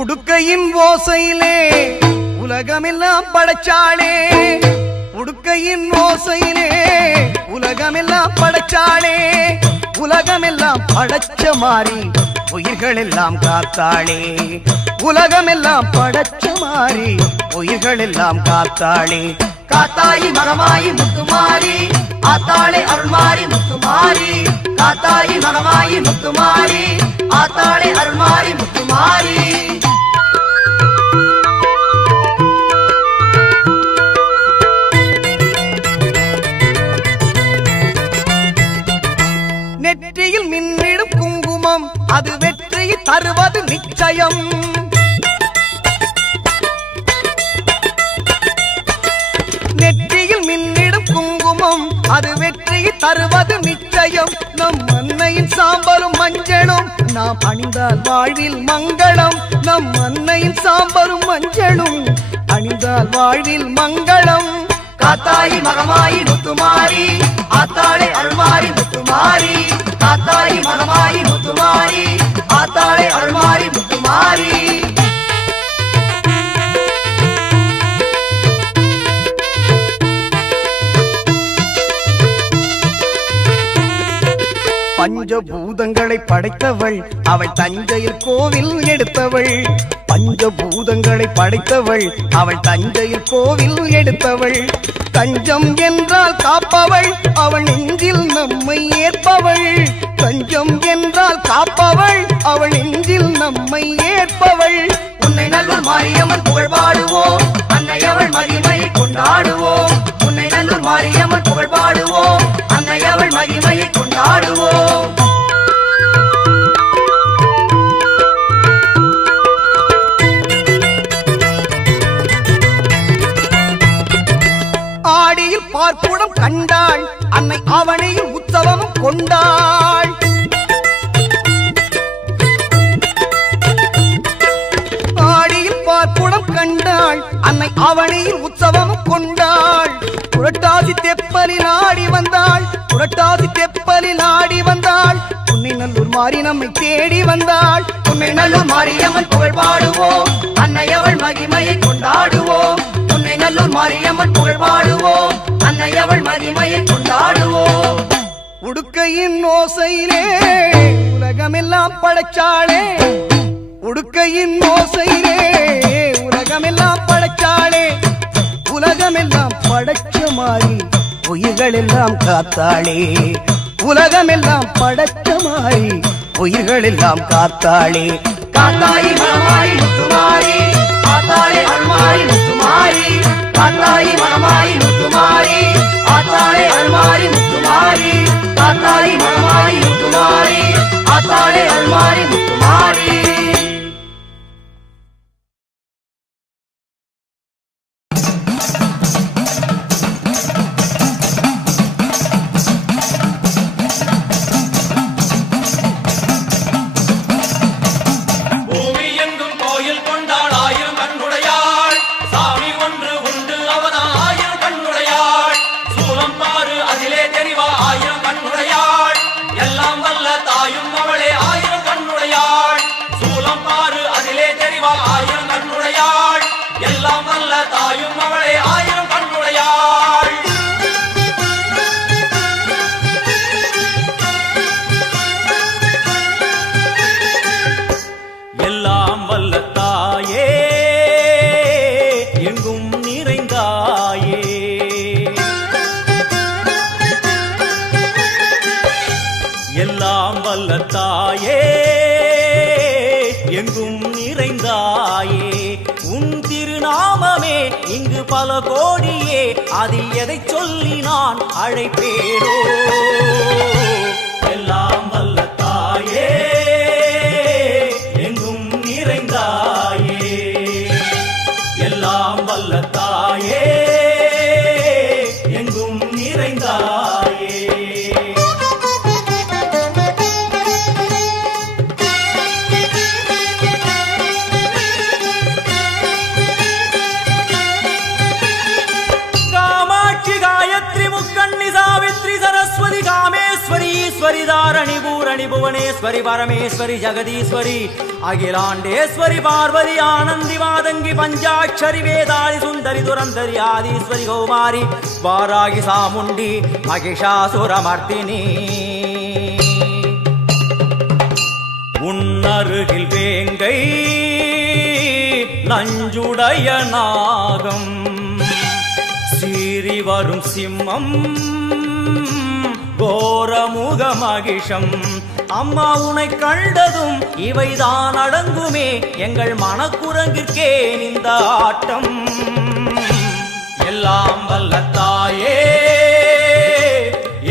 உடுக்கையின் ஓசையிலே உலகமெல்லாம் படைச்சாளே, உடுக்கையின் ஓசையிலே உலகமெல்லாம் படைச்சாளே, உலகமெல்லாம் படைச்ச மாறி உயிர்கள் எல்லாம் காத்தாளே, உலகமெல்லாம் படைச்ச மாறி உயிர்கள் எல்லாம் காத்தாளே. காத்தாயி மகமாயி முத்துமாரி ஆத்தாளே அருள்மாரி முத்துமாரி, காத்தாயி மகமாயி முத்துமாரி ஆத்தாளே அருள்மாரி முத்துமாரி. நெற்றியில் மின்னிடும் குங்குமம் அது வெற்றியை தருவது நிச்சயம், நெற்றியில் மின்னிடும் குங்குமம் அது வெற்றியை தருவது நிச்சயம். நம் அன்னையின் சாம்பலும் மஞ்சளும் நாம் அணிந்தால் வாழ்வில் மங்களம், நம் அன்னையின் சாம்பலும் மஞ்சளும் அணிந்தால் வாழ்வில் மங்களம். காத்தாயி மகமாயி முத்துமாரி ஆத்தாளே அருள்மாரி முத்துமாரி, காத்தாயி மகமாயி முத்துமாரி ஆத்தாளே அருள்மாரி முத்துமாரி. பஞ்சபூதங்களை படைத்தவள் அவள் தஞ்சையில் கோவில் எடுத்தவள், பஞ்சபூதங்களை படைத்தவள் அவள் தஞ்சையில் கோவில் எடுத்தவள். தஞ்சம் என்றால் காப்பவள் அவள் நெஞ்சில் நம்மை ஏற்பவள், தஞ்சம் என்றால் காப்பவள் அவள் நெஞ்சில் நம்மை ஏற்பவள். உன்னை நல்லூர் மாரியம்மன் புகழ் பாடுவோம், அன்னை அவள் மகிமையை கொண்டாடுவோம். உன்னை நல்லூர் மாரியம்மன் புகழ் பாடுவோம், அன்னை அவள் மகிமையை கொண்டாடுவோம். ஆடியில் பார்ப்புடம் கண்டாள் அன்னை அவனையில் உற்சவமும் கொண்டாள், ஆடியில் பார்ப்புடம் கண்டாள் அன்னை அவனையில் உற்சவமும் கொண்டாள். புரட்டாசி தெப்பலில் ஆடி வந்தாள், புரட்டாசி தெப்பலில் ஆடி வந்தாள். உன்னை நல்லூர் மாறி நம்மை தேடி வந்தாள், உன்னை நல்லூர் மாரியம்மன் புகழ் பாடுவோம், அன்னை அவள் மகிமையை கொண்டாடுவோம். உன்னை நல்லூர் மாரியம்மன் புகழ் பாடுவோம், அன்னை அவள் மகிமையை கொண்டாடுவோம். உடுக்கையின் ஓசையிலே உலகமெல்லாம் படைச்சாளே, உடுக்கையின் ஓசையிலே உலகமெல்லாம் படைச்சாளே, உலகமெல்லாம் படைச்ச மாறி உயிர்கள் எல்லாம் காத்தாளே, உலகமெல்லாம் படைச்ச மாறி உயிர்கள் எல்லாம் காத்தாளே. காத்தாயி மகமாயி முத்துமாரி ஆத்தாளே அருள்மாரி முத்துமாரி, காத்தாயி மகமாயி முத்துமாரி ஆத்தாளே அருள்மாரி முத்துமாரி, காத்தாயி மகமாயி முத்துமாரி ஆத்தாளே அருள்மாரி முத்துமாரி. எல்லாம் வல்ல தாயே எங்கும் நிறைந்தாயே, உன் திருநாமமே இங்கு பல கோடியே, அதில் எதை சொல்லி நான் அழைப்பேனோ. எல்லாம் வல்ல தாயே எங்கும் நிறைந்தாயே, எல்லாம் வல்ல தாயே எங்கும் நிறைந்தாயே. காமாட்சி காயத்ரி முக்கண்ணி சாவித்ரி சரஸ்வதி காமேஸ்வரி மும்மணி புவனேஸ்வரி பரமேஸ்வரி ஜெகதீஸ்வரி அகிலாண்டேஸ்வரி பார்வதி ஆனந்தி மாதங்கி பஞ்சாட்சரி வேதாளி சுந்தரி துரந்தரி ஆதீஸ்வரி கௌமாரி வாராகி சாமுண்டி மகிஷாசுரமர்த்தினி உன்னருகில் வேங்கை நஞ்சுடைய நாகம் சீறி வரும் சிம்மம் கோரமுக மகிஷம் அம்மா உனை கண்டதும் இவைதான் அடங்குமே எங்கள் மனக்குரங்கிற்கே இந்த ஆட்டம் எல்லாம் வல்ல தாயே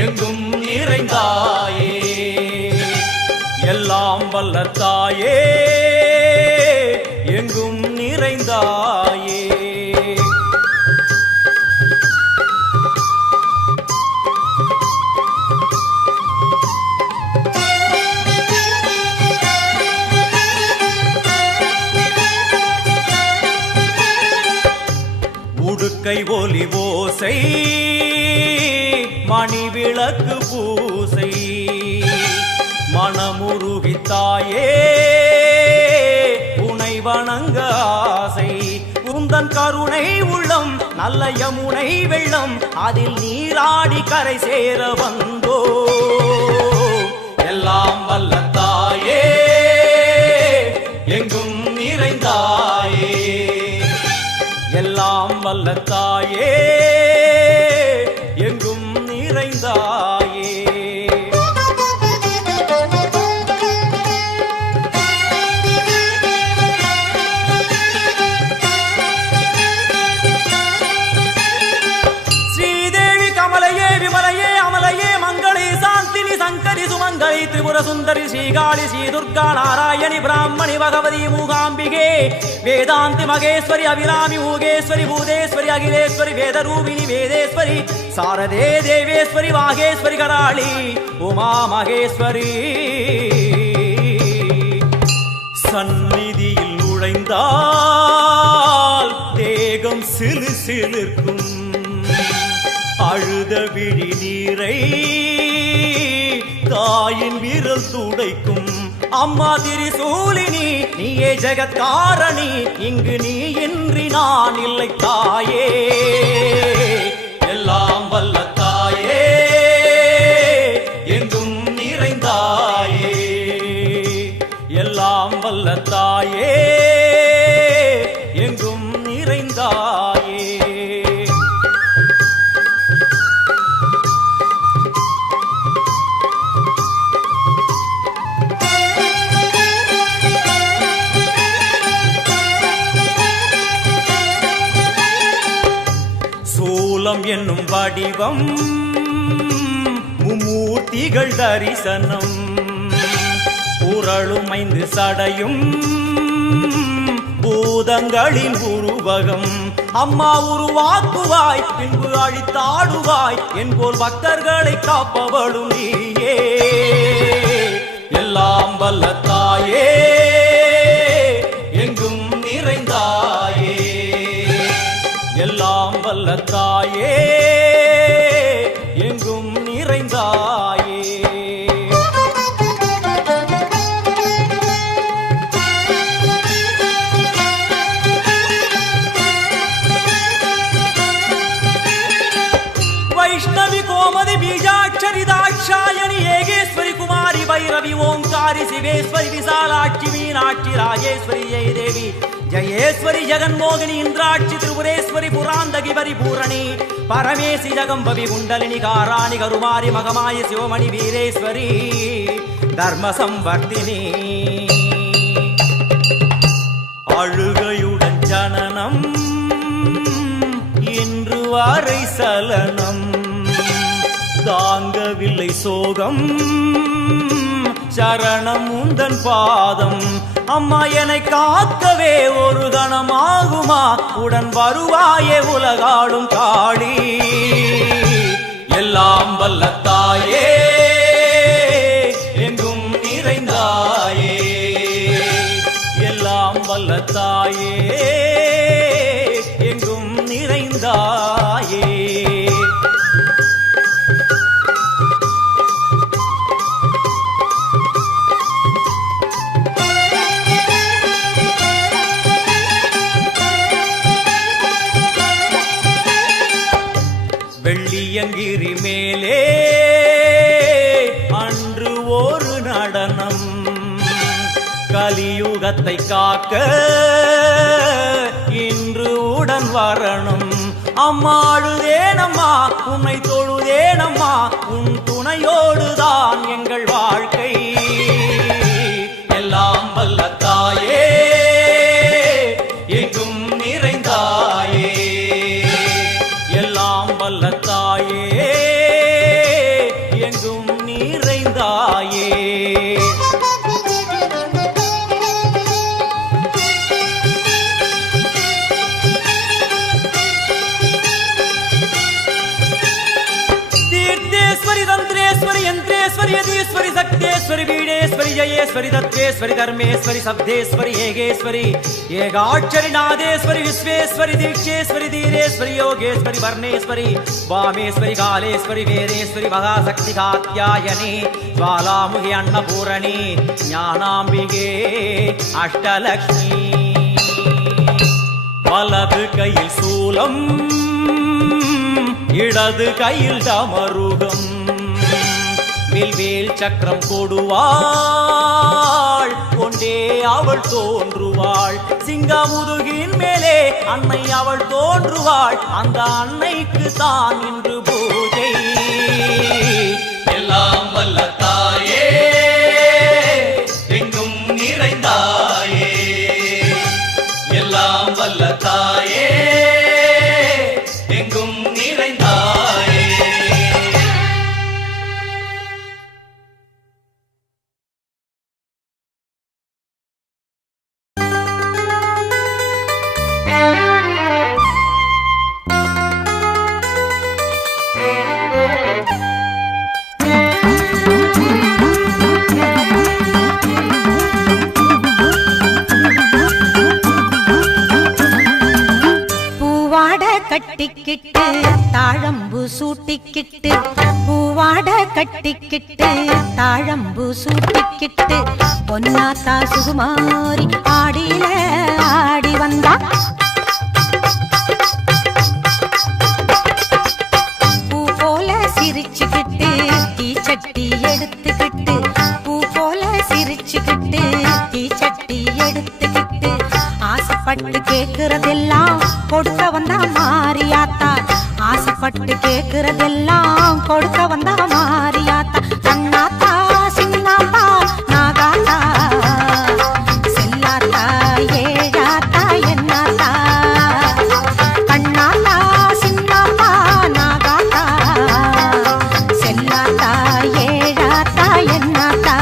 எங்கும் நிறைந்தாயே எல்லாம் வல்ல தாயே எங்கும் நிறைந்தாயே உடுக்கை ஒலி ஓசை மணி விளக்கு பூசை மனமுருகித்தாயே உனை வணங்க ஆசை உந்தன் கருணை உள்ளம் நல்ல யமுனை வெள்ளம் அதில் நீராடி கரை சேர வந்தோ எல்லாம் வல்ல தாயே எங்கும் நிறைந்தாயே எல்லாம் வல்ல தாயே எங்கும் நிறைந்தாயே ஸ்ரீதேவி கமலையே விமலையே அமலையே மங்களே சாந்தினி சங்கரி சுமங்கலி திரிபுர சுந்தரி ஸ்ரீகாளி ஸ்ரீ துர்கா நாராயணி பிராமணி பகவதி மூகாம்பிகே வேதாந்தி மகேஸ்வரி அபிராமி மூகேஸ்வரி பூதேஸ்வரி அகிலேஸ்வரி வேதரூபிணி வேதேஸ்வரி சாரதே தேவேஸ்வரி வாகேஸ்வரி கராளி உமா மகேஸ்வரி சந்நிதியில் நுழைந்தால் தேகம் சிலு சிலிர்க்கும் அழுத விழி நீரை தாயின் விரல் துடைக்கும் அம்மா திரிசூலினி நீயே ஜெகத்காரணி இங்கு நீ இன்றி நான் இல்லை தாயே எல்லாம் வல்ல தாயே எங்கும் நிறைந்தாயே எல்லாம் வல்ல தாயே எங்கும் நிறைந்தாயே என்னும் வடிவம் மும்மூர்த்திகள் தரிசனம் புரளும் 5 சடையும் பூதங்களின் உருவகம் அம்மா உருவாக்குவாய் பின்பு அழித்தாடுவாய் என்போல் பக்தர்களை காப்பவளும் நீயே எல்லாம் வல்ல தாயே எங்கும் நிறைந்தாயே எல்லாம் வல்ல தாயே எங்கும் நிறைந்தாயே வைஷ்ணவி கோமதி பீஜாட்சரி தாட்சாயணி ஏகேஸ்வரி குமாரி வைரவி ஓங்காரி சிவேஸ்வரி விசாலாட்சி மீனாட்சி ராஜேஸ்வரி ஜெயதேவி जयेश्वरी जगन्मोहिनी इंद्राक्षी त्रिपुरेश्वरी पुरांदगी परिपूरणी परमेशि जगंबवी कुंडलिनी काराणि करुमारी मगमायि शिवमणि वीरेश्वरी धर्म संवर्धिनी அழுகையுடன் ஜனனம் இன்று வரை சலனம் தாங்கவில்லை சோகம் சரணம் உந்தன் பாதம் அம்மா என்னை காக்கவே ஒரு கணமாகுமா உடன் வருவாயே உலகாடும் காளி எல்லாம் வல்ல தாயே எங்கும் நிறைந்தாயே எல்லாம் வல்ல தாயே எங்கும் நிறைந்தாயே உயர்கிரி மேலே அன்று ஒரு நடனம் கலியுகத்தை காக்க இன்று உடன் வரணும். அம்மாடுதேனம்மா உன்னை தொழுதேனம்மா உன் துணையோடுதான் எங்கள் வாழ்க்கை. எல்லாம் வல்ல தாயே எங்கும் நிறைந்தாயே, எல்லாம் வல்ல தாயே எங்கும் நிறைந்தாயே. तंत्रेश्वरी यंत्रेश्वरी यदीश्वरी शक्तेश्वरी बीडेश्वरी जयेश्वरी तत्वेश्वरी धर्मेश्वरी शब्देश्वरी येगेश्वरी येगाक्षरी नादेश्वरी विश्वेश्वरी दीक्षेश्वरी धीरेश्वरी योगेश्वरी वर्णेश्वरी वामेश्वरी कालेश्वरी वेदेश्वरी महाशक्ति कात्यायनी ज्वालामुखी अन्नपूरणी ज्ञानाम्बिके अष्टलक्ष्मी. वलது கையில் சூலம் இடது கையில் டமருகம் வில்வேல் சக்கரம் கொடுவாள் கொண்டே அவள் தோன்றுவாள். சிங்கமுதுகின் மேலே அன்னை அவள் தோன்றுவாள். அந்த அன்னைக்கு தான் இன்று பூஜை. எல்லாம் வல்ல தாயே எங்கும் நிறைந்தாயே, எல்லாம் வல்ல தாயே எங்கும் நிறைந்தாயே. கட்டிக்கிட்டு தாழம்பு சூட்டிக்கிட்டு பூவாட கட்டிக்கிட்டு தாழம்பு சூட்டிக்கிட்டு பொன்னாத்தா சுகுமாரி ஆடியில ஆடி வந்தா. பூ போல சிரிச்சுக்கிட்டு தீச்சட்டி எடுத்துக்கிட்டு, பூ போல சிரிச்சுக்கிட்டு தீச்சட்டி எடுத்துக்கிட்டு ஆசைப்பட்டு கேக்குறதெல்லாம் கொடுக்க வந்தா மாரியாத்தா. ஆசைப்பட்டு கேக்குறதெல்லாம் கொடுக்க வந்தா மாரியாத்தா. கண்ணாத்தா சின்னாத்தா நாகாத்தா செல்லாத்தா ஏழாத்தா என்னாத்தா. கண்ணாத்தா சின்னாத்தா நாகாத்தா செல்லாத்தா ஏழாத்தா என்னாத்தா.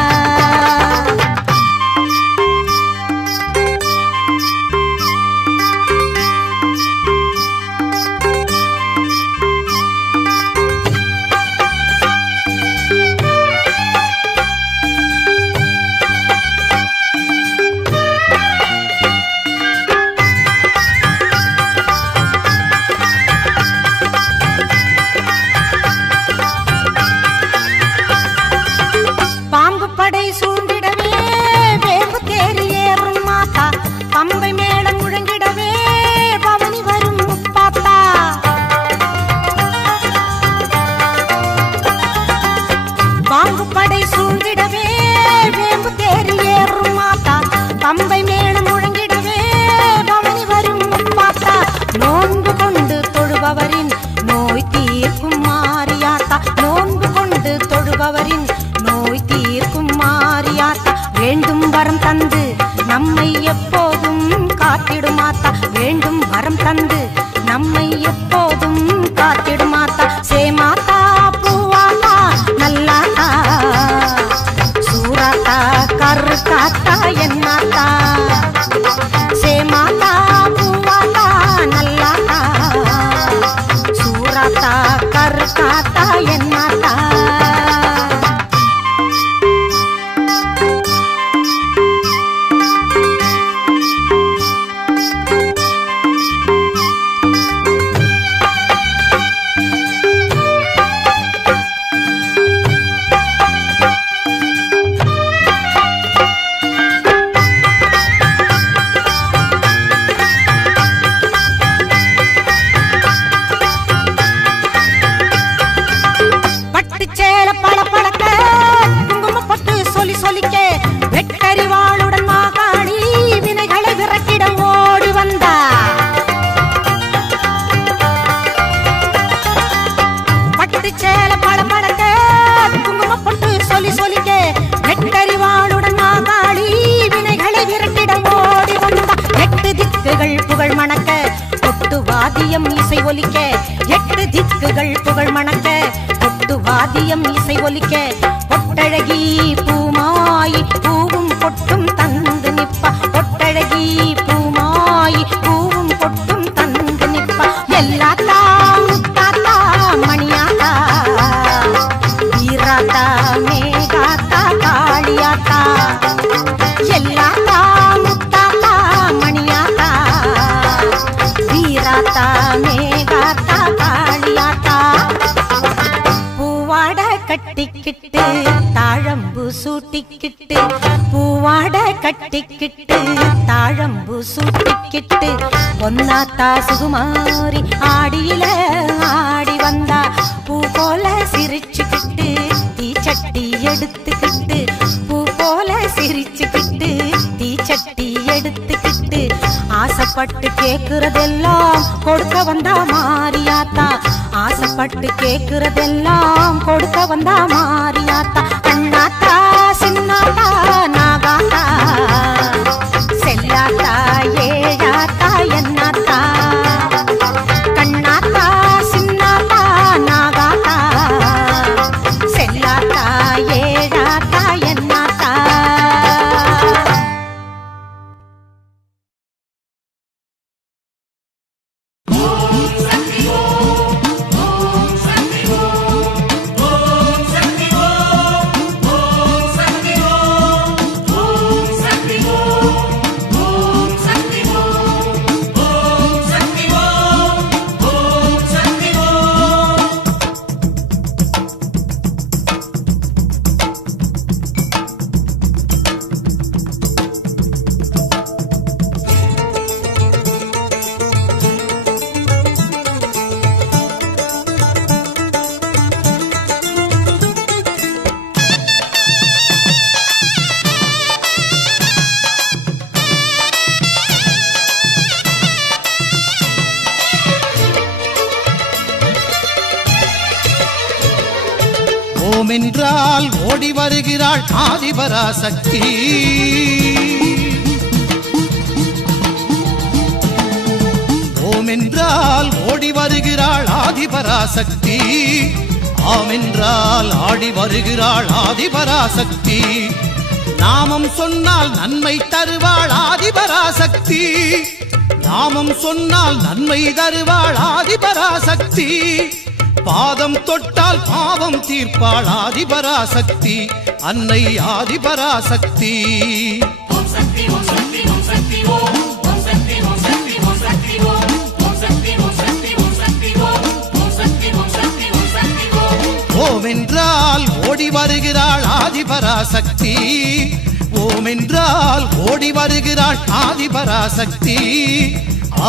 ஒலிக்க 8 திக்குகள் புகழ் மணக்க கொட்டு வாதியம் இசை ஒலிக்க பொட்டழகி பூமாயி பூவும் பொட்டும் தந்து நிப்பா பொட்டழகி பூமாயி பூவும் பொட்டும் தந்து நிப்பா எல்லாத்தா முத்தாத்தா மணியாத்தா வீராத்தா மேகாத்தா காளியாத்தா எல்லாத்தா முத்தாத்தா மணியாத்தா வீராத்தா மேகாத்தா காளியாத்தா பூவாட கட்டிக்கிட்டு தாழம்பு சூட்டிக்கிட்டு பூவாட கட்டிக்கிட்டு தாழம்பு சூட்டிக்கிட்டு பொன்னாத்தா சுகுமாரி ஆடியில ஆடி வந்தா பூ போல சிரிச்சுக்கிட்டு தீச்சட்டி எடுத்துக்கிட்டு பூ போல சிரிச்சுக்கிட்டு தீச்சட்டி எடுத்துக்கிட்டு ஆசைப்பட்டு கேக்குறதெல்லாம் கொடுக்க வந்தா மாரியாத்தா ஆசைப்பட்டு கேக்குறதெல்லாம் கொடுக்க வந்தா மாரியாத்தா அண்ணாத்தா சின்னாத்தா நாகாத்தா செல்லாத்தா ஏழாத்தா என்னாத்தா கண்ணாத்தா சின்னாத்தா நாகாத்தா செல்லாத்தா ஏழாத்தா என்னாத்தா என்றால் ஓடி வருகிறாள் ஆதிபராசக்தி ஓம் என்றால் ஓடி வருகிறாள் ஆதிபராசக்தி ஆம் என்றால் ஆடி வருகிறாள் ஆதிபராசக்தி நாமம் சொன்னால் நன்மை தருவாள் ஆதிபராசக்தி நாமம் சொன்னால் நன்மை தருவாள் ஆதிபராசக்தி பாதம் தொட்டால் பாவம் தீர்ப்பாள் ஆதிபராசக்தி அன்னை ஆதிபராசக்தி ஓம் என்றால் ஓடி வருகிறாள் ஆதிபராசக்தி ஓம் என்றால் ஓடி வருகிறாள் ஆதிபராசக்தி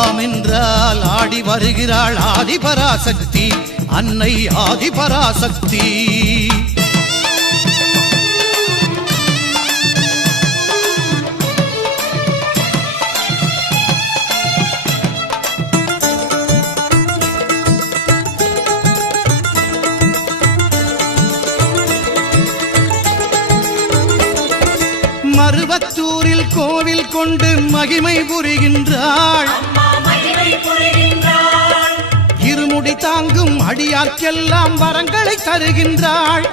ஆம் என்றால் ஆடி வருகிறாள் ஆதிபராசக்தி அன்னை ஆதிபராசக்தி மருவத்தூரில் கோவில் கொண்டு மகிமை புரிகின்றாள் இருமுடி தாங்கும் அடியார்க்கெல்லாம் வரங்களை தருகின்றாள்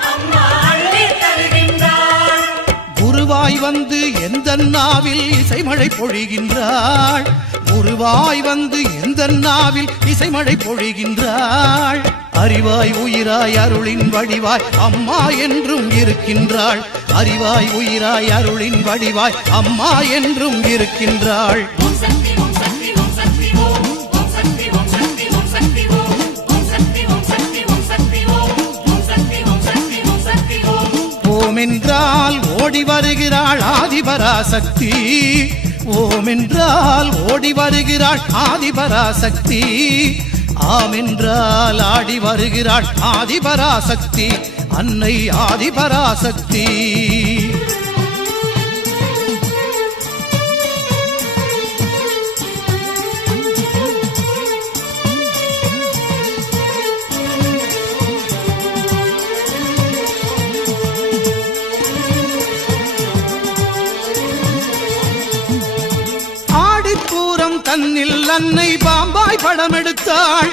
குருவாய் வந்து எந்த நாவில் இசைமழை பொழிகின்றாள் குருவாய் வந்து எந்த நாவில் இசைமழை பொழிகின்றாள் அறிவாய் உயிராய் அருளின் வடிவாய் அம்மா என்றும் இருக்கின்றாள் அறிவாய் உயிராய் அருளின் வடிவாய் அம்மா என்றும் இருக்கின்றாள் ஓம் என்றால் ஓடி வருகிறாள் ஆதிபராசக்தி ஓம் என்றால் ஓடி வருகிறாள் ஆதிபராசக்தி ஆம் என்றால் ஆடி வருகிறாள் ஆதிபராசக்தி அன்னை ஆதிபராசக்தி தன்னில் அன்னை பாம்பாய் படம் எடுத்தாள்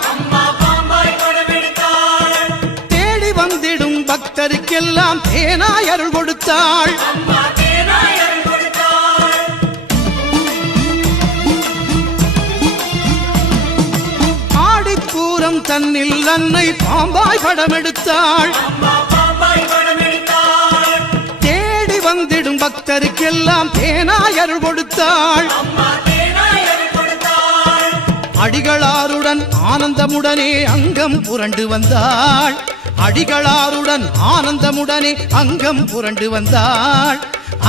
பக்தருக்கெல்லாம் தேனாய் அருள் கொடுத்தாள். ஆடிப்பூரம் தன்னில் அன்னை பாம்பாய் படமெடுத்தாள். தேடி வந்திடும் பக்தருக்கெல்லாம் தேனாய் அருள் கொடுத்தாள். அடிகளாருடன் ஆனந்தமுடனே அங்கம் புரண்டு வந்தாள். அடிகளாருடன் ஆனந்தமுடனே அங்கம் புரண்டு வந்தாள்.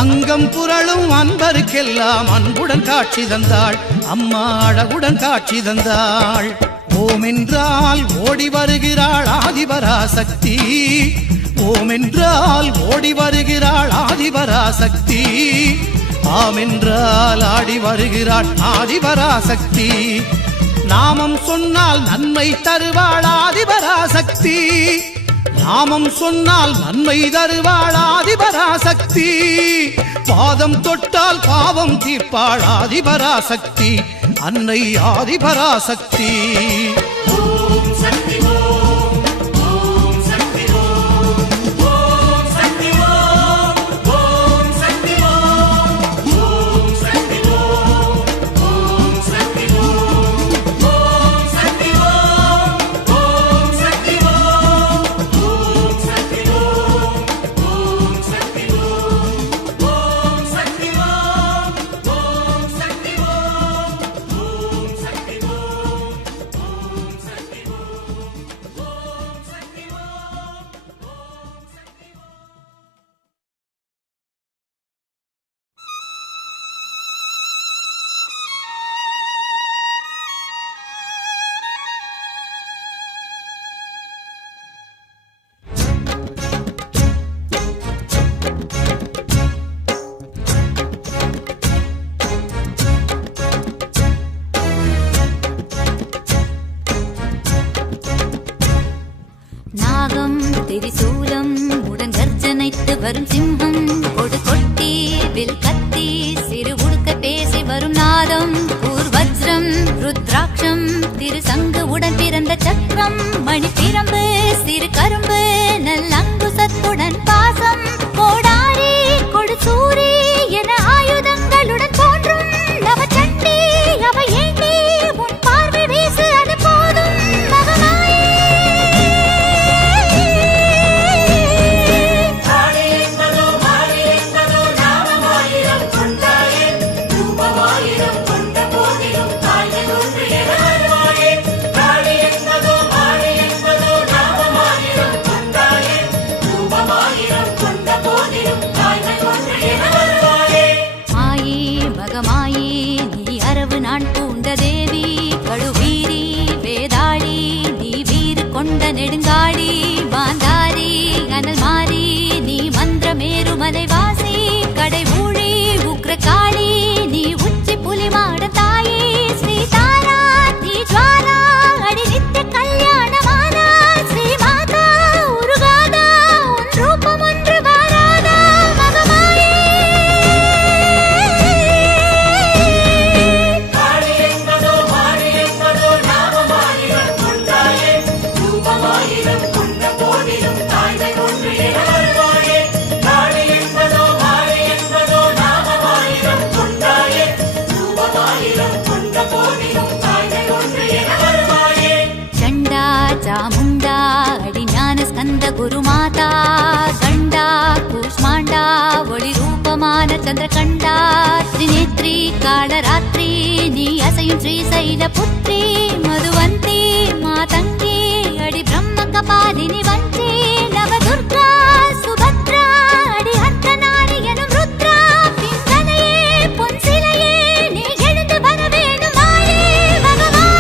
அங்கம் புரளும் அன்பருக்கெல்லாம் அன்புடன் காட்சி தந்தாள். அம்மா அழகுடன் காட்சி தந்தாள். ஓம் என்றால் ஓடி வருகிறாள் ஆதிபராசக்தி. ஓம் என்றால் ஓடி வருகிறாள் ஆதிபராசக்தி. ஆம் என்றால் ஆடி வருகிறாள் ஆதிபராசக்தி. நாமம் சொன்னால் நன்மை தருவாள் ஆதிபராசக்தி. நாமம் சொன்னால் நன்மை தருவாள் ஆதிபராசக்தி. பாதம் தொட்டால் பாவம் தீர்ப்பாள் ஆதிபராசக்தி. அன்னை ஆதிபராசக்தி. திரிசூலம் உடன் கர்ஜனைத்து வரும் சிம்மம் கொடு கொட்டி வில் கத்தி சிறு உடுக்க பேசி வரும் நாதம் பூர்வஜ்ரம் ருத்ராட்சம் திரு சங்கு உடன் பிறந்த சக்கரம் மணி பிரம்பு சிறு கரும்பு நல்லங்குசத்துடன் பாசம் கோடாரி கொடு சூரி என ஆயுதங்களுடன் தோன்றும் நவச்சண்டி அவ ஏண்டி உன் பார்வை வீசு அது போதும் நெடுங்காடி பாந்தாரி அனல் மாறி நீ மந்திரமேரு மலைவாசி கடை ஊழி உக்ர காளி நீ உச்சி புலிமாட தாயே ஸ்ரீ தாரா நீ ஜுவாலா அடி நித்திய கல்யாணமானா ஸ்ரீ மாதா உருகாதா உன் ரூபம் ஒன்று வாராதா மகமாயே चामुंडा अड़ी ज्ञान स्कंद गुरुमाता गंडा कूष्मांडा वळि रूपमान चंद्रकंडा त्रिनेत्री कालरात्रि नी असयुं श्रीशैलपुत्री मधुवंती मातंगी अड़ी ब्रह्म कपालिनी वंची नवदुर्गा सुभद्रा अड़ी हर्तनारी एनुम रुद्रा पिंगलये पुंसिलये नी எழுந்து வர வேணும் மாயே பகவானே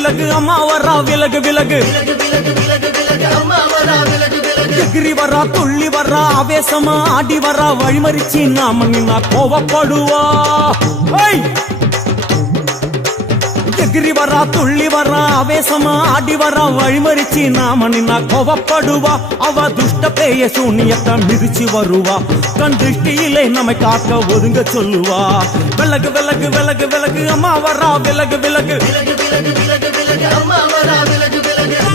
விலகு அம்மா வரா விலகு விலகு எகிரி வரா துள்ளி வரா ஆவேசமா ஆடி வரா வழிமறிச்சு நாம நின்னா கோவப்படுவா எகிரி வரா துள்ளி வரா ஆவேசமா ஆடி வரா வழிமறிச்சு நாம நின்னா கோவப்படுவா அவ துஷ்ட பேய சூனியத்தை மிதிச்சு வருவா கண் திருஷ்டியிலே நம்மை காக்க ஒதுங்க சொல்லுவா விலகு விலகு விலகு விலகு அம்மா வரா விலகு விலகு அம்மா வரா விலகு விலகு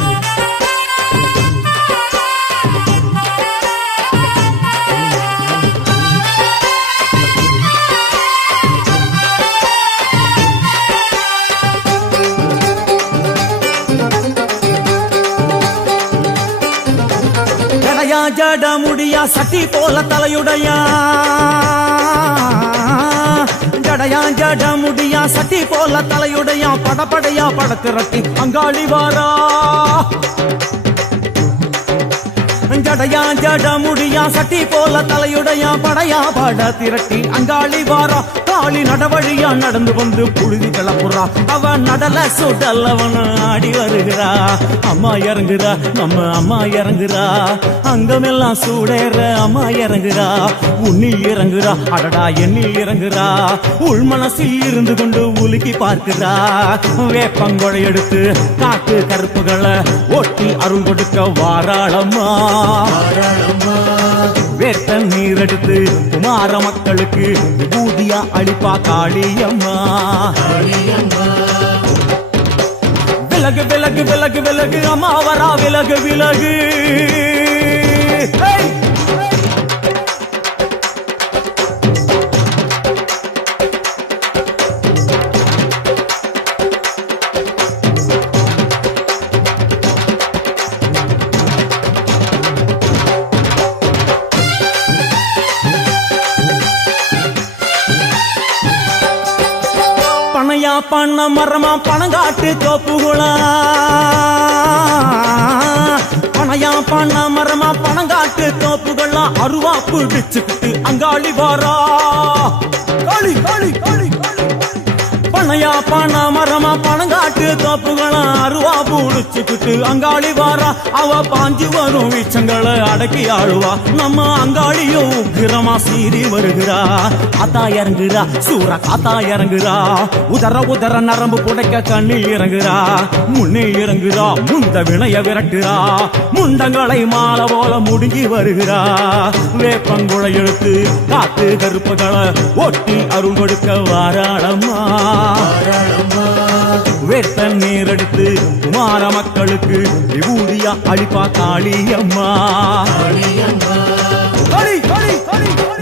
ஜட முடியா சட்டி போல தலையுடையா ஜடையா ஜட முடியா சட்டி போல தலையுடையா படப்படையா படத்திரட்டி அங்காளி வாரா ஜடையா ஜட முடியா சட்டி போல தலையுடையா படையா பட திரட்டி அங்காளி வாரா காளி நடவழியா நடந்து வந்து புழுதி கிளப்புறா அவ நடல சுடல்லவன ஆடி வருகிறா அம்மா இறங்குறா நம்ம அம்மா இறங்குறா அங்கமெல்லாம் சூடேற அம்மா இறங்குறா உன்னில் இறங்குறா அடடா எண்ணில் இறங்குறா உள் மனசில் இருந்து கொண்டு உலுக்கி பார்க்கிறா வேப்பங்கொடை எடுத்து காட்டு கருப்புகளை ஒட்டி அருள் கொடுக்க வாராளம்மா வேட்ட நீர் எடுத்து குமார மக்களுக்கு விபூதியா அளிப்பா காளியம்மா விலகு விலகு விலகு விலகு அம்மா வரா விலகு விலகு பண்ண மரமா பணங்காட்டு தோப்புகளா பணையா பண்ண மரமா பணங்காட்டு தோப்புகளா அருவா பிடிச்சுக்கிட்டு அங்காளி வாரா காளி காளி காளி பணையா பண்ண மரமா பணங்காட்டு தோப்புகளா அருவா பிடிச்சுக்கிட்டு அங்காளி வாரா அவ பாஞ்சு வரும் வீச்சங்களை அடக்கி ஆளுவா நம்ம அங்காளியும் உக்கிரமா சீறி வருகிறா காத்தா இறங்குறா சூற காத்தா இறங்குறா உதர உதர நரம்பு புடைக்க கண்ணில் இறங்குறா முன்னே இறங்குறா முந்த வினைய விரட்டுறா முண்டங்களை மாலை போல முடுங்கி வருகிறா வேப்பங்குளை எடுத்து காத்து கருப்புகளை ஒட்டி அருள் கொடுக்க வாராளம்மா வேட்ட நீர் எடுத்து குமார மக்களுக்கு விபூதியா அளிப்பா காளியம்மா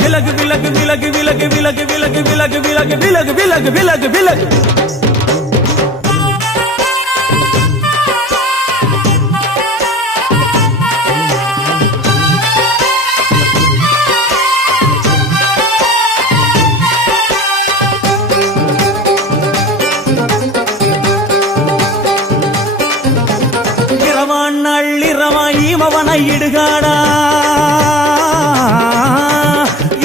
விலகு விலகு விலகு விலகு விலகு விலகு விலகு விலகு விலகு விலகு விலகு விலகு நள்ளிரவாயிமவனை இடுகாடா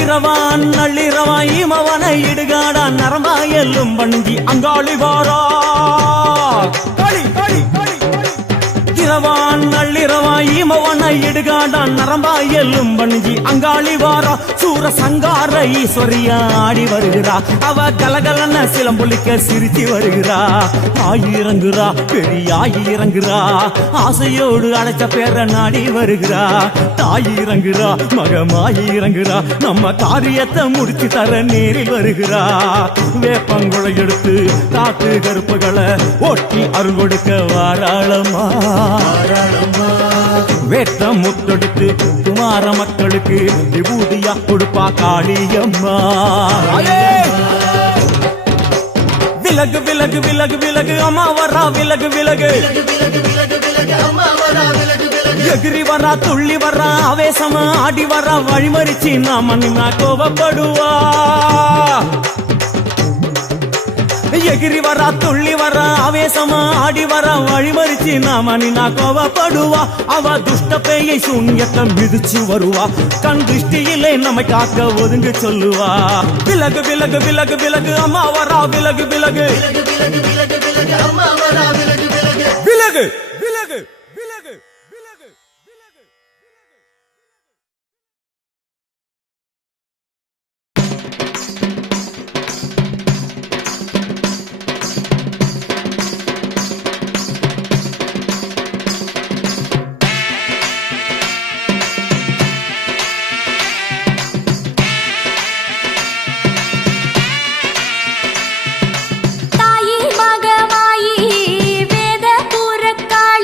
இரவான் நள்ளிரவாயிமவனை இடுகாடா நரம்பாயல்லும் வண்டி அங்காளி வாரா களி களி களி இரவான் நள்ளிரவாயிமவனை இடுகாடா நரம்பாயல்லும் வண்டி அங்காளி வாரா சூர சங்கார ஈஸ்வரியா ஆடி வருகிறா அவ கலகலன சிலம்புலிக்க சிரிச்சு வருகிறா ஆயிரங்குறா பெரியாயிரங்குறா ஆசையோடு அழைச்ச பேர நாடி வருகிறா தாயிரங்குறா மகமாயிரங்குறா நம்ம காரியத்தை முடிச்சு தர நேரில் வருகிறா வேப்பங்குளை எடுத்து காட்டு கருப்புகளை ஒட்டி அருள் கொடுக்க வாராளம்மா வேட்ட முத்தெடுத்து குமார மக்களுக்கு விபூதியா கொடுப்பா காளியம்மா விலகு விலகு விலகு விலகு அம்மா வரா விலகு விலகு எகிரி வரா துள்ளி வரா ஆவேசமா ஆடி வரா வழிமறிச்சு நாம நின்னா கோபப்படுவா எகிரி வரா துள்ளி வரா ஆவேசமா ஆடி வரா வழிமறிச்சு நாம நின்னா கோவப்படுவா அவ துஷ்ட பேயை சூன்யத்தை மிதிச்சு வருவா கண் திருஷ்டியிலே நம்மை காக்க ஒதுங்க சொல்லுவா விலகு விலகு விலகு விலகு அம்மா வரா விலகு விலகு விலகு விலகு விலகு விலகு தாயி மகமாயி வேத புறக்காளி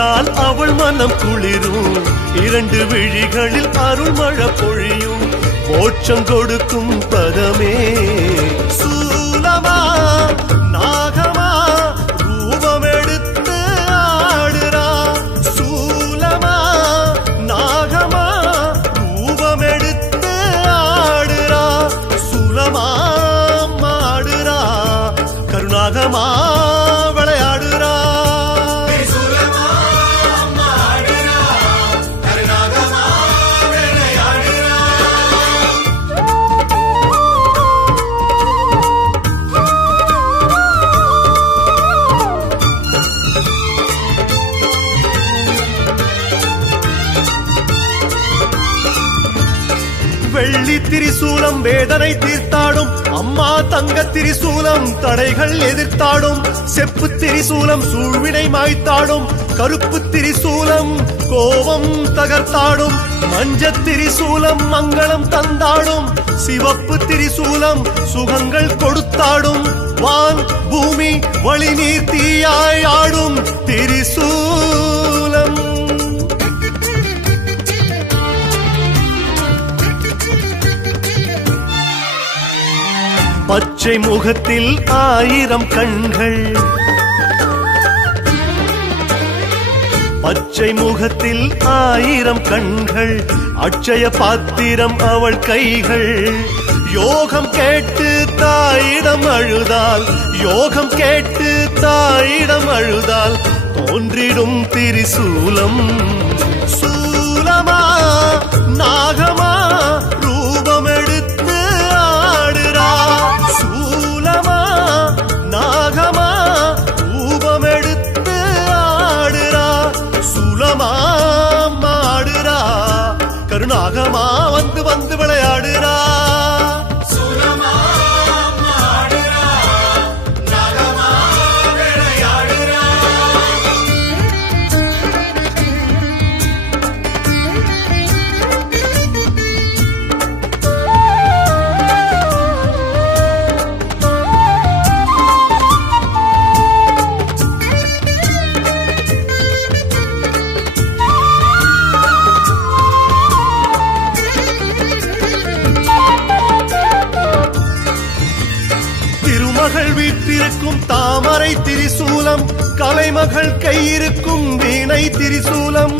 நினைத்தால் அவள் மனம் குளிரும், இரண்டு விழிகளில் அருள்மழை பொழியும், மோட்சம் கொடுக்கும் பதமே. சூலமா நாகமா ரூபம் எடுத்து ஆடுறா, சூலமா நாகமா ரூபம் எடுத்து ஆடுறா, சூலமா ஆடுறா கருணாகமா விளையாடுறா. வெள்ளி திரிசூலம் வேதனை தீர்த்தாடும், அம்மா தங்க திரிசூலம் தடைகள் எதிர்த்தாடும், செப்பு திரிசூலம் சூழ்வினை மாய்த்தாடும், கருப்பு திரிசூலம் கோபம் தகர்த்தாடும், மஞ்ச திரிசூலம் மங்களம் தந்தாடும், சிவப்பு திரிசூலம் சுகங்கள் கொடுத்தாடும், வான் பூமி வழி நீர் தீயாய் ஆடும் திரிசூலம். பச்சை முகத்தில் 1000 கண்கள், பச்சை முகத்தில் 1000 கண்கள், அட்சய பாத்திரம் அவள் கைகள். யோகம் கேட்டு தாயிடம் அழுதால், யோகம் கேட்டு தாயிடம் அழுதால் தோன்றிடும் திரிசூலம். சூலமா நாகமா ரூபம் எடுத்து ஆடுறா, சூலமா நாகமா ரூபம் எடுத்து ஆடுறா, சூலமா ஆடுறா கருணாகமா வந்து வந்து விளையாடுறா. வீட்டிருக்கும் தாமரை திரிசூலம், கலைமகள் கையிருக்கும் வீணை திரிசூலம்,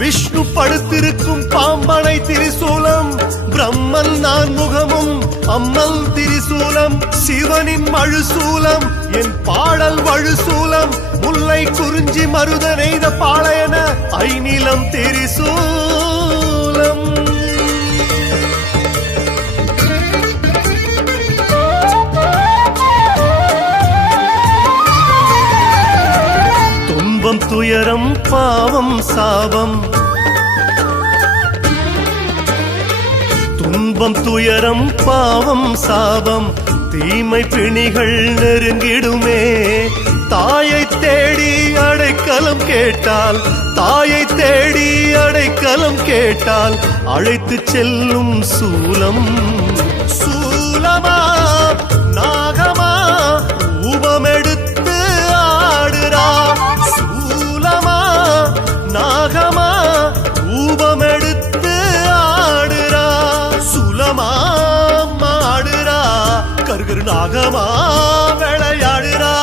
விஷ்ணு படுத்திருக்கும் பாம்பனை திரிசூலம், பிரம்மன் நான் முகமும் அம்மல் திரிசூலம், சிவனின் மழுசூலம் என் பாடல் வழுசூலம், முல்லை குறிஞ்சி மருத நெய்த பாளையன ஐநிலம் திரிசூலம். துயரம் பாவம் சாபம், துன்பம் துயரம் பாவம் சாபம், தீமை பிணிகள் நெருங்கிடுமே. தாயை தேடி அடைக்கலம் கேட்டால், தாயை தேடி அடைக்கலம் கேட்டால் அழைத்து செல்லும் சூலம். சூலமா நாகமா ரூபம் எடுத்து ஆடுறா, சூலமா நாகமா ரூபம் எடுத்து ஆடுறா, சுலமா ஆடுறா கருகரு நாகமா விளையாடுறா.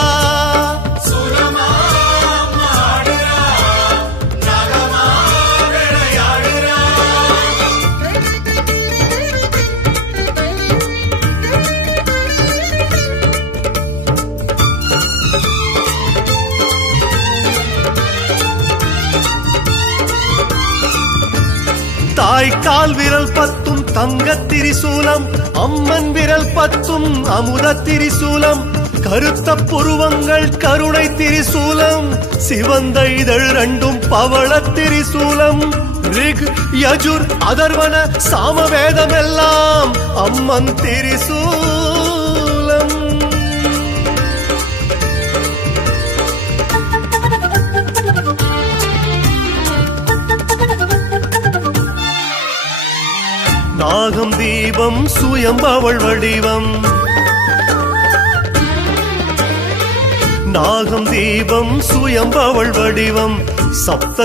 தாய் கால் விரல் 10 தங்க திரிசூலம், அம்மன் விரல் 10 அமுத திரிசூலம், கருத்த புருவங்கள் கருணை திரிசூலம், சிவந்த இதழ் 2 பவள திரிசூலம், ரிக் யஜுர் அதர்வன சாமவேதம் எல்லாம் அம்மன் திரிசூலம். நாகம் தீபம் சுயம்பவள் வடிவம், நாகம் தீபம் சுயம்பவள் வடிவம், சப்த